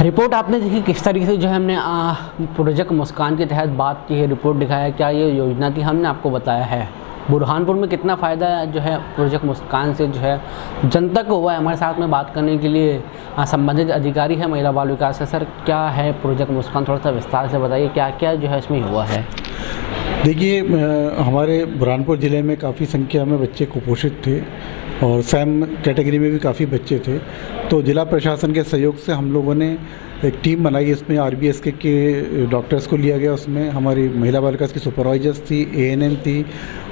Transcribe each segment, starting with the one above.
Report आपने देखी किस तरीके से जो है हमने प्रोजेक्ट मुस्कान के तहत बात की है, रिपोर्ट दिखाया क्या ये योजना थी, हमने आपको बताया है बुरहानपुर में कितना फ़ायदा जो है प्रोजेक्ट मुस्कान से जो है जनता को हुआ है। हमारे साथ में बात करने के लिए संबंधित अधिकारी है महिला बाल विकास का। सर, क्या है प्रोजेक्ट मुस्कान, थोड़ा सा विस्तार से बताइए क्या क्या जो है इसमें हुआ है। देखिए, हमारे बुरहानपुर ज़िले में काफ़ी संख्या में बच्चे कुपोषित थे और सैम कैटेगरी में भी काफ़ी बच्चे थे। तो ज़िला प्रशासन के सहयोग से हम लोगों ने एक टीम बनाई। इसमें RBS के डॉक्टर्स को लिया गया, उसमें हमारी महिला बाल विकास की सुपरवाइजर्स थी, ANM थी,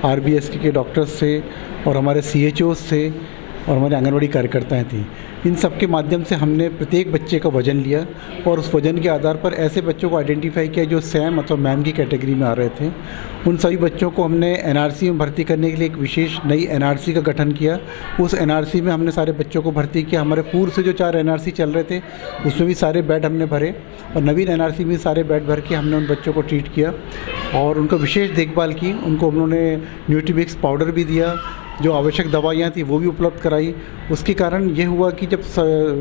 RBS के डॉक्टर्स थे और हमारे CHOs थे और हमारे आंगनवाड़ी कार्यकर्ताएं थी। इन सब के माध्यम से हमने प्रत्येक बच्चे का वज़न लिया और उस वज़न के आधार पर ऐसे बच्चों को आइडेंटिफाई किया जो सैम अथवा मैम की कैटेगरी में आ रहे थे। उन सभी बच्चों को हमने NRC में भर्ती करने के लिए एक विशेष नई NRC का गठन किया। उस NRC में हमने सारे बच्चों को भर्ती किया। हमारे पूर्व से जो 4 NRC चल रहे थे उसमें भी सारे बेड हमने भरे और नवीन NRC में सारे बेड भर के हमने उन बच्चों को ट्रीट किया और उनका विशेष देखभाल की। उनको उन्होंने न्यूट्रीमिक्स पाउडर भी दिया, जो आवश्यक दवाइयाँ थी वो भी उपलब्ध कराई। उसके कारण ये हुआ कि जब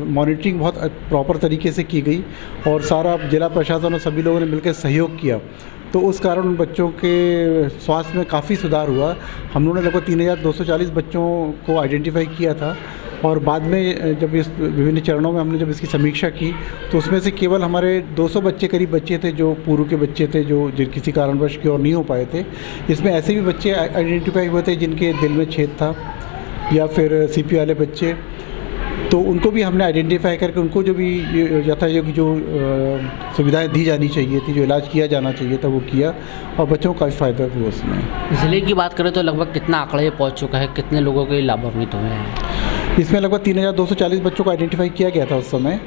मॉनिटरिंग बहुत प्रॉपर तरीके से की गई और सारा जिला प्रशासन और सभी लोगों ने मिलकर सहयोग किया तो उस कारण उन बच्चों के स्वास्थ्य में काफ़ी सुधार हुआ। हम लोगों ने लगभग 3240 बच्चों को आइडेंटिफाई किया था और बाद में जब इस विभिन्न चरणों में हमने जब इसकी समीक्षा की तो उसमें से केवल हमारे 200 बच्चे करीब बच्चे थे जो पूर्व के बच्चे थे जो किसी कारणवश की और नहीं हो पाए थे। इसमें ऐसे भी बच्चे आइडेंटिफाई हुए थे जिनके दिल में छेद था या फिर CP वाले बच्चे, तो उनको भी हमने आइडेंटिफाई करके उनको जो भी यथायोग्य जो सुविधाएं दी जानी चाहिए थी, जो इलाज किया जाना चाहिए था वो किया और बच्चों को काफ़ी फ़ायदा हुआ उसमें। ज़िले की बात करें तो लगभग कितना आंकड़ा ये पहुँच चुका है, कितने लोगों के लाभान्वित हुए हैं? इसमें लगभग 3240 बच्चों को आइडेंटिफाई किया गया था उस समय।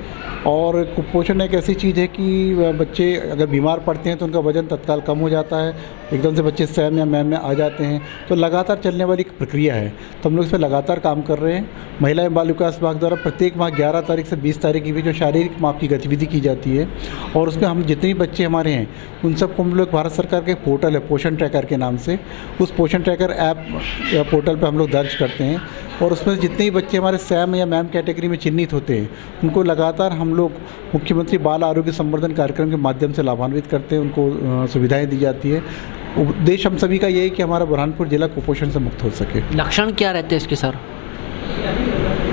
और कुपोषण एक ऐसी चीज़ है कि बच्चे अगर बीमार पड़ते हैं तो उनका वज़न तत्काल कम हो जाता है, एकदम से बच्चे सैम या मैम में आ जाते हैं। तो लगातार चलने वाली एक प्रक्रिया है, तो हम लोग इस पर लगातार काम कर रहे हैं। महिला एवं बाल विकास विभाग द्वारा प्रत्येक माह 11 तारीख से 20 तारीख के बीच जो शारीरिक माप की गतिविधि की जाती है और उसमें हम जितने भी बच्चे हमारे हैं उन सबको हम लोग भारत सरकार के पोर्टल है पोषण ट्रैकर के नाम से, उस पोषण ट्रैकर ऐप या पोर्टल पर हम लोग दर्ज करते हैं और उसमें जितने भी बच्चे हमारे सैम या मैम कैटेगरी में चिन्हित होते हैं उनको लगातार हम लोग मुख्यमंत्री बाल आरोग्य संवर्धन कार्यक्रम के माध्यम से लाभान्वित करते हैं, उनको सुविधाएं दी जाती है। उद्देश्य हम सभी का ये है कि हमारा बुरहानपुर जिला कुपोषण से मुक्त हो सके। लक्षण क्या रहते हैं इसके सर?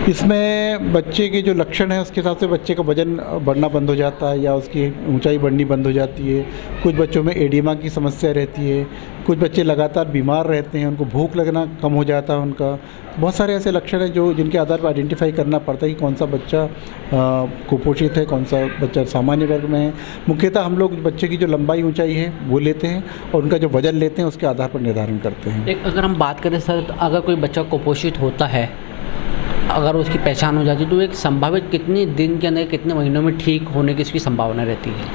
इसमें बच्चे के जो लक्षण है उसके हिसाब से बच्चे का वजन बढ़ना बंद हो जाता है या उसकी ऊंचाई बढ़नी बंद हो जाती है। कुछ बच्चों में एडिमा की समस्या रहती है, कुछ बच्चे लगातार बीमार रहते हैं, उनको भूख लगना कम हो जाता है उनका। बहुत सारे ऐसे लक्षण हैं जो जिनके आधार पर आइडेंटिफाई करना पड़ता है कि कौन सा बच्चा कुपोषित है, कौन सा बच्चा सामान्य वर्ग में है। मुख्यतः हम लोग बच्चे की जो लंबाई ऊंचाई है वो लेते हैं और उनका जो वजन लेते हैं उसके आधार पर निर्धारण करते हैं। एक अगर हम बात करें सर, तो अगर कोई बच्चा कुपोषित होता है, अगर उसकी पहचान हो जाती है तो एक संभावित कितने दिन के अंदर, कितने महीनों में ठीक होने की इसकी संभावना रहती है?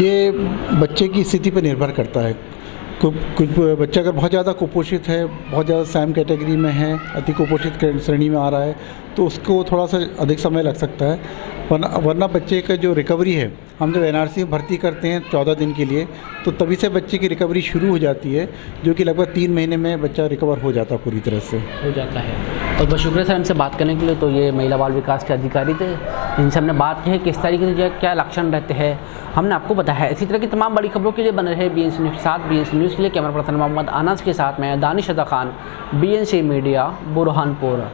ये बच्चे की स्थिति पर निर्भर करता है। कुछ बच्चा अगर बहुत ज़्यादा कुपोषित है, बहुत ज़्यादा सैम कैटेगरी में है, अति कुपोषित श्रेणी में आ रहा है तो उसको थोड़ा सा अधिक समय लग सकता है। वरना बच्चे का जो रिकवरी है, हम जब NRC में भर्ती करते हैं 14 दिन के लिए तो तभी से बच्चे की रिकवरी शुरू हो जाती है, जो कि लगभग 3 महीने में बच्चा रिकवर हो जाता है, पूरी तरह से हो जाता है। और बहुत शुक्रिया सर हमसे बात करने के लिए। तो ये महिला बाल विकास के अधिकारी थे, इनसे हमने बात की है किस तरीके से जो क्या लक्षण रहते हैं हमने आपको बताया है। इसी तरह की तमाम बड़ी खबरों के लिए बने रहे BNC न्यूज़ के साथ। BNC न्यूज़ के लिए कैमरा पर्सन मोहम्मद अनस के साथ मैं दानिश अदा खान, BNC मीडिया बुरहानपुर।